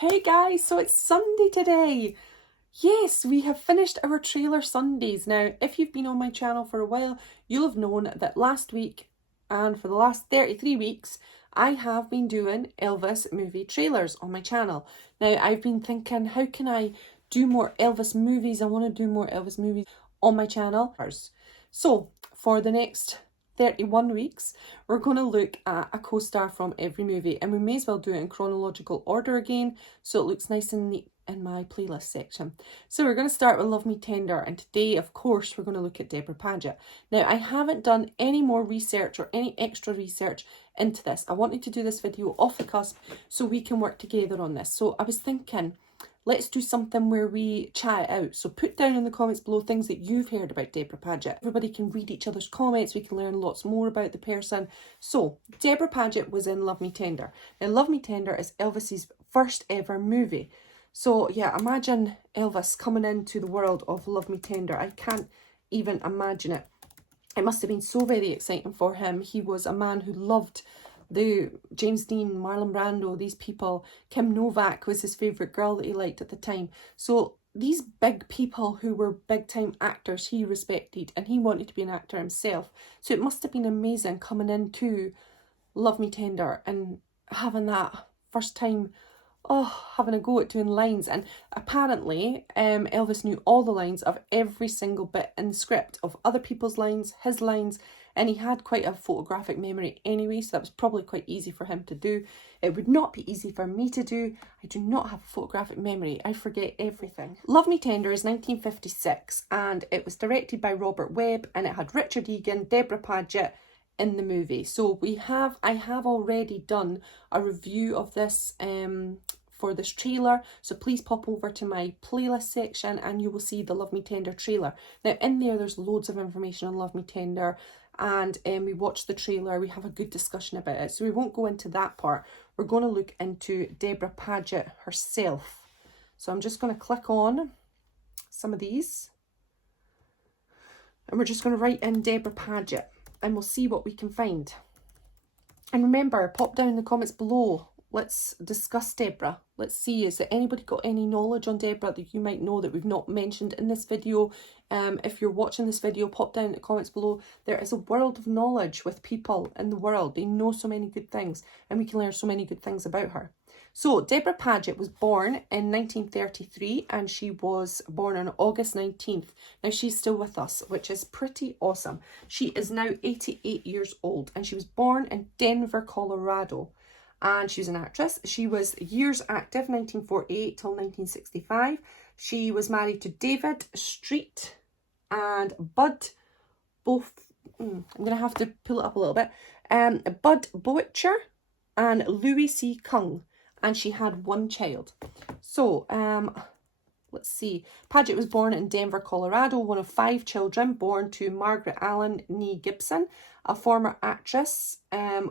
Hey guys, so it's Sunday today. Yes, we have finished our trailer Sundays. Now, if you've been on my channel for a while, you'll have known that last week and for the last 33 weeks, I have been doing Elvis movie trailers on my channel. Now, I've been thinking, how can I do more Elvis movies? I want to do more Elvis movies on my channel. So, for the next 31 weeks, we're going to look at a co-star from every movie, and we may as well do it in chronological order again so it looks nice and neat in my playlist section. So we're going to start with Love Me Tender, and today of course we're going to look at Debra Padgett. Now, I haven't done any more research or any extra research into this. I wanted to do this video off the cusp so we can work together on this. So I was thinking, let's do something where we chat it out. So put down in the comments below things that you've heard about Debra Padgett. Everybody can read each other's comments. We can learn lots more about the person. So Debra Padgett was in Love Me Tender. Now, Love Me Tender is Elvis's first ever movie. So yeah, imagine Elvis coming into the world of Love Me Tender. I can't even imagine it. It must have been so very exciting for him. He was a man who loved the James Dean, Marlon Brando, these people. Kim Novak was his favourite girl that he liked at the time. So these big people who were big time actors he respected, and he wanted to be an actor himself. So it must have been amazing coming into Love Me Tender and having that first time, having a go at doing lines. And apparently Elvis knew all the lines of every single bit in the script of other people's lines, his lines, and he had quite a photographic memory anyway, so that was probably quite easy for him to do. It would not be easy for me to do. I do not have a photographic memory. I forget everything. Love Me Tender is 1956, and it was directed by Robert Webb, and it had Richard Egan, Debra Padgett in the movie. So I have already done a review of this for this trailer, so please pop over to my playlist section and you will see the Love Me Tender trailer. Now in there's loads of information on Love Me Tender, and we watched the trailer, we have a good discussion about it, so we won't go into that part. We're going to look into Debra Padgett herself. So I'm just going to click on some of these and we're just going to write in Debra Padgett and we'll see what we can find. And remember, pop down in the comments below. Let's discuss Debra. Let's see, is there anybody got any knowledge on Debra that you might know that we've not mentioned in this video? If you're watching this video, pop down in the comments below. There is a world of knowledge with people in the world. They know so many good things and we can learn so many good things about her. So Debra Padgett was born in 1933 and she was born on August 19th. Now she's still with us, which is pretty awesome. She is now 88 years old and she was born in Denver, Colorado. And she was an actress. She was years active, 1948 till 1965. She was married to David Street and Bud, both, I'm going to have to pull it up a little bit, Bud Boetcher and Louis C. Kung. And she had one child. So, let's see. Padgett was born in Denver, Colorado, one of 5 children born to Margaret Allen Nee Gibson, a former actress. And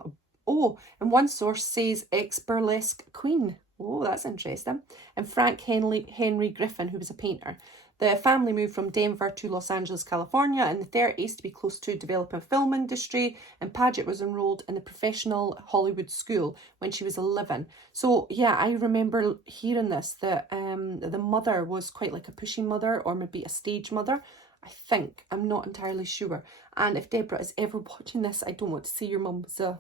one source says ex-burlesque queen. Oh, that's interesting. And Frank Henry Griffin, who was a painter. The family moved from Denver to Los Angeles, California in the 30s to be close to developing film industry, and Padgett was enrolled in the Professional Hollywood School when she was 11. So yeah, I remember hearing this, that the mother was quite like a pushy mother or maybe a stage mother. I think, I'm not entirely sure. And if Debra is ever watching this, I don't want to say your mum was a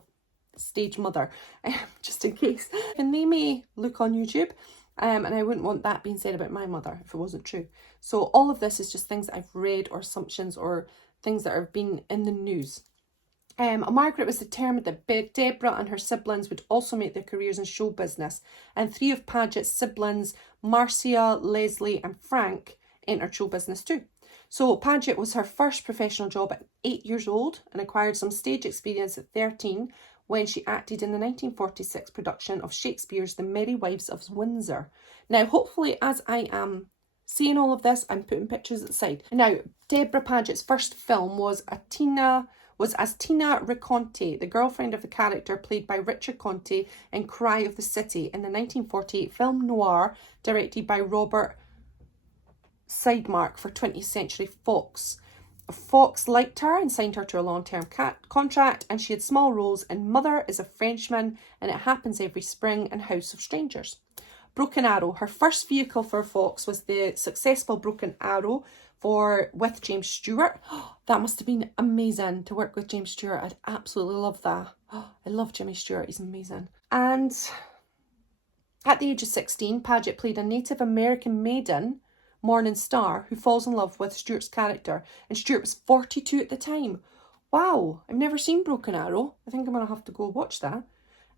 stage mother, just in case. And they may look on YouTube, and I wouldn't want that being said about my mother if it wasn't true. So all of this is just things that I've read or assumptions or things that have been in the news. Margaret was determined that Debra and her siblings would also make their careers in show business, and 3 of Padgett's siblings, Marcia, Leslie and Frank, entered show business too. So Padgett was her first professional job at 8 years old and acquired some stage experience at 13 when she acted in the 1946 production of Shakespeare's The Merry Wives of Windsor. Now, hopefully, as I am saying all of this, I'm putting pictures at the side. Now, Debra Padgett's first film was as Tina Raconte, the girlfriend of the character played by Richard Conte in Cry of the City in the 1948 film noir directed by Robert Sidemark for 20th Century Fox. Fox liked her and signed her to a long-term contract, and she had small roles in Mother is a Frenchman and It Happens Every Spring and House of Strangers. Broken Arrow. Her first vehicle for Fox was the successful Broken Arrow with James Stewart. That must have been amazing to work with James Stewart. I'd absolutely love that. I love Jimmy Stewart. He's amazing. And at the age of 16, Padgett played a Native American maiden, Morning Star, who falls in love with Stewart's character. And Stewart was 42 at the time. Wow, I've never seen Broken Arrow. I think I'm going to have to go watch that.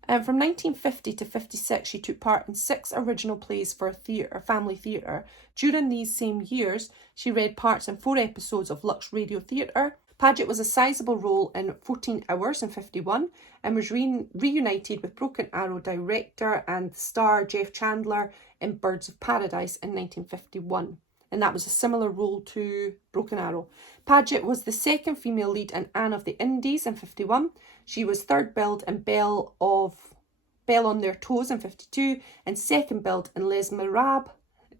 From 1950 to 56, she took part in 6 original plays for family theatre. During these same years, she read parts in 4 episodes of Lux Radio Theatre. Padgett was a sizable role in 14 Hours in 51 and was reunited with Broken Arrow director and star Jeff Chandler in Birds of Paradise in 1951. And that was a similar role to Broken Arrow. Padgett was the second female lead in Anne of the Indies in 51. She was third billed in Belle on Their Toes in 52 and second billed in Les Miserables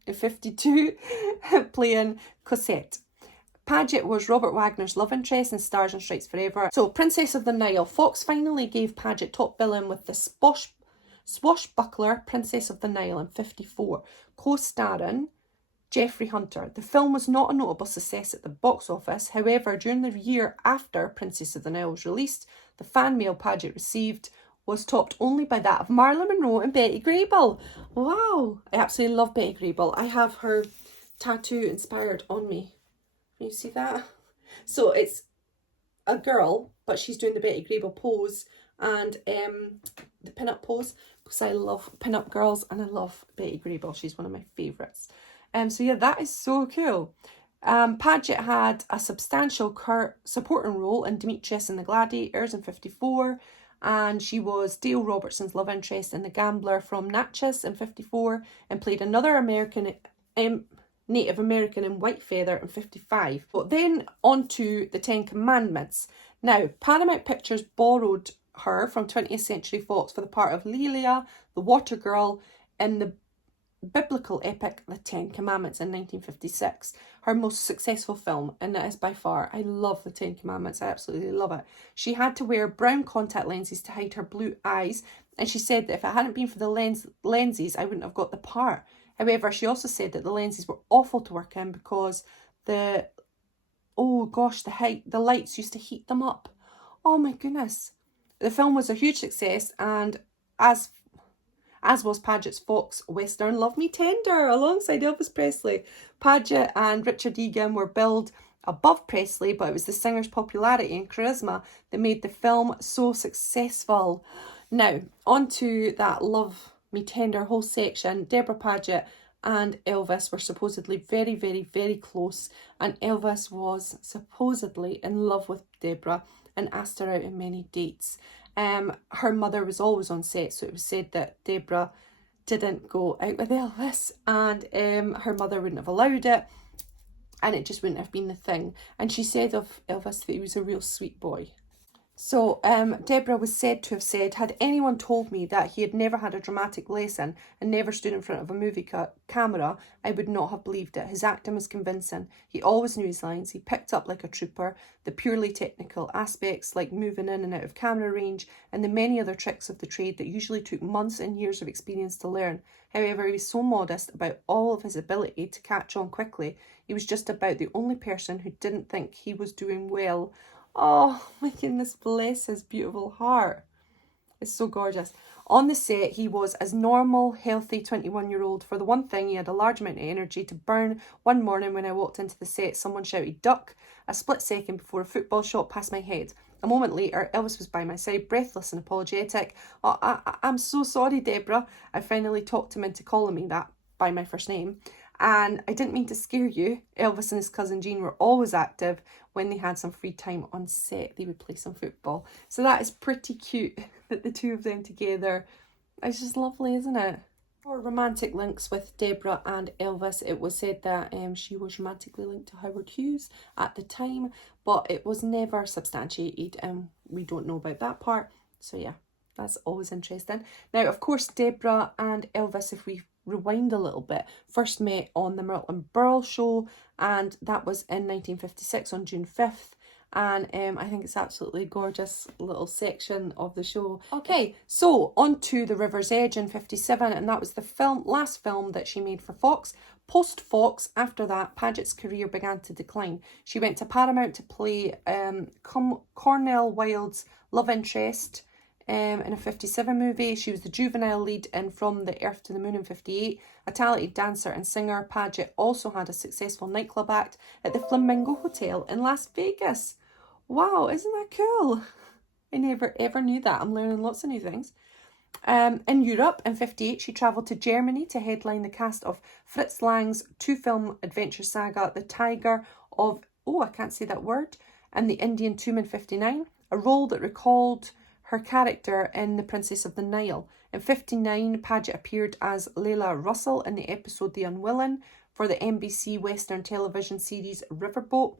in 52, playing Cosette. Padgett was Robert Wagner's love interest in Stars and Stripes Forever. So, Princess of the Nile. Fox finally gave Padgett top billing with the swashbuckler Princess of the Nile in 54, co-starring Jeffrey Hunter. The film was not a notable success at the box office. However, during the year after Princess of the Nile was released, the fan mail Padgett received was topped only by that of Marilyn Monroe and Betty Grable. Wow, I absolutely love Betty Grable. I have her tattoo inspired on me. Can you see that? So it's a girl, but she's doing the Betty Grable pose and the pin-up pose, because I love pin-up girls and I love Betty Grable. She's one of my favourites. So yeah, that is so cool. Padgett had a substantial supporting role in Demetrius and the Gladiators in 54, and she was Dale Robertson's love interest in The Gambler from Natchez in 54, and played another Native American in Whitefeather in 55. But then on to the 10 Commandments. Now, Paramount Pictures borrowed her from 20th Century Fox for the part of Lelia, the water girl, in the biblical epic The 10 Commandments in 1956, her most successful film, and it is by far. I love The 10 Commandments. I absolutely love it. She had to wear brown contact lenses to hide her blue eyes, and she said that if it hadn't been for the lenses, I wouldn't have got the part. However, she also said that the lenses were awful to work in because the lights used to heat them up. Oh my goodness. The film was a huge success, and as was Padgett's Fox Western Love Me Tender alongside Elvis Presley. Padgett and Richard Egan were billed above Presley, but it was the singer's popularity and charisma that made the film so successful. Now, on to that Love Me Tender whole section. Debra Padgett and Elvis were supposedly very, very, very close, and Elvis was supposedly in love with Debra and asked her out on many dates. Her mother was always on set, so it was said that Debra didn't go out with Elvis, and her mother wouldn't have allowed it, and it just wouldn't have been the thing. And she said of Elvis that he was a real sweet boy. So Debra was said to have said, had anyone told me that he had never had a dramatic lesson and never stood in front of a movie camera, I would not have believed it. His acting was convincing. He always knew his lines. He picked up like a trooper. The purely technical aspects like moving in and out of camera range and the many other tricks of the trade that usually took months and years of experience to learn. However, he was so modest about all of his ability to catch on quickly. He was just about the only person who didn't think he was doing well. Oh my goodness, bless his beautiful heart. It's so gorgeous. On the set, he was as normal, healthy 21-year-old. For the one thing, he had a large amount of energy to burn. One morning when I walked into the set, someone shouted, "Duck!" A split second before a football shot passed my head. A moment later, Elvis was by my side, breathless and apologetic. "Oh, I'm so sorry, Debra." I finally talked him into calling me that by my first name. And I didn't mean to scare you. Elvis and his cousin Jean were always active. When they had some free time on set, they would play some football. So that is pretty cute that the two of them together. It's just lovely, isn't it? For romantic links with Debra and Elvis, it was said that she was romantically linked to Howard Hughes at the time, but it was never substantiated, and we don't know about that part. So yeah, that's always interesting. Now, of course, Debra and Elvis, if we rewind a little bit, first met on the Myrtle and Burl show, and that was in 1956 on June 5th, and I think it's absolutely gorgeous little section of the show. Okay, so on to The River's Edge in 57, and that was the last film that she made for Fox. Post-Fox, after that, Paget's career began to decline. She went to Paramount to play Cornel Wilde's love interest in a 57 movie. She was the juvenile lead in From the Earth to the Moon in 58. A talented dancer and singer, Paget also had a successful nightclub act at the Flamingo Hotel in Las Vegas. Wow, isn't that cool? I never ever knew that. I'm learning lots of new things. In Europe, in 58, she travelled to Germany to headline the cast of Fritz Lang's two-film adventure saga, The Tiger of, I can't say that word, and The Indian Tomb in 59, a role that recalled her character in The Princess of the Nile. In 59, Paget appeared as Layla Russell in the episode The Unwilling for the NBC Western television series Riverboat.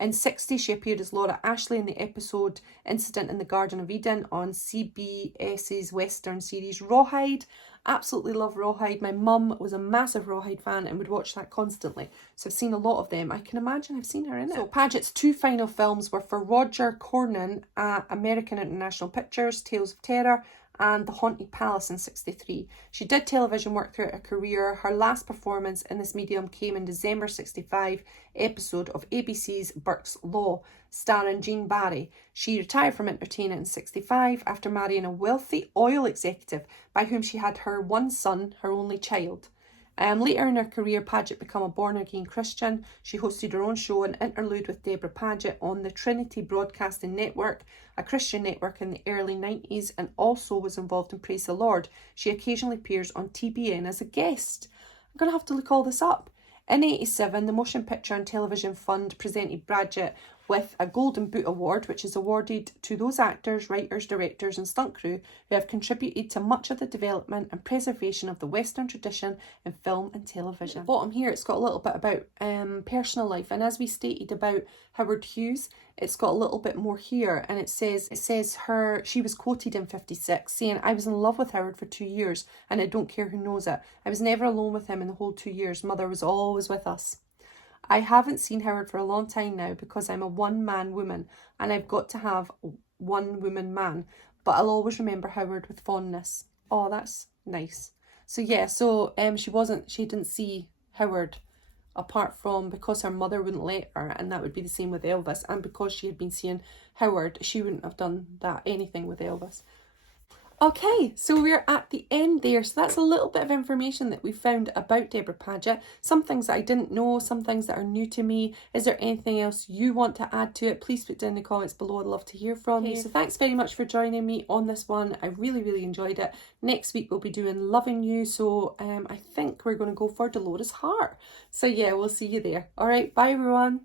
In 60, she appeared as Laura Ashley in the episode Incident in the Garden of Eden on CBS's Western series Rawhide. Absolutely love Rawhide. My mum was a massive Rawhide fan and would watch that constantly. So I've seen a lot of them. I can imagine I've seen her in it. So Paget's two final films were for Roger Corman at American International Pictures, Tales of Terror, and The Haunted Palace in 63. She did television work throughout her career. Her last performance in this medium came in December 65 episode of ABC's Burke's Law, starring Jean Barry. She retired from entertainment in 65 after marrying a wealthy oil executive by whom she had her one son, her only child. Later in her career, Paget became a born-again Christian. She hosted her own show, An Interlude with Debra Padgett, on the Trinity Broadcasting Network, a Christian network in the early 90s, and also was involved in Praise the Lord. She occasionally appears on TBN as a guest. I'm going to have to look all this up. In 87, the Motion Picture and Television Fund presented Padgett with a Golden Boot Award, which is awarded to those actors, writers, directors and stunt crew who have contributed to much of the development and preservation of the Western tradition in film and television. At the bottom here, it's got a little bit about personal life, and as we stated about Howard Hughes, it's got a little bit more here, and it says she was quoted in 56 saying, "I was in love with Howard for 2 years and I don't care who knows it. I was never alone with him in the whole 2 years. Mother was always with us. I haven't seen Howard for a long time now because I'm a one-man woman and I've got to have one-woman man, but I'll always remember Howard with fondness." Oh, that's nice. So yeah, she didn't see Howard apart from because her mother wouldn't let her, and that would be the same with Elvis, and because she had been seeing Howard, she wouldn't have done anything with Elvis. Okay, so we're at the end there. So that's a little bit of information that we found about Debra Padgett. Some things that I didn't know, some things that are new to me. Is there anything else you want to add to it? Please put down in the comments below. I'd love to hear from you. So thanks very much for joining me on this one. I really, really enjoyed it. Next week we'll be doing Loving You. So I think we're going to go for Dolores Hart. So yeah, we'll see you there. All right, bye everyone.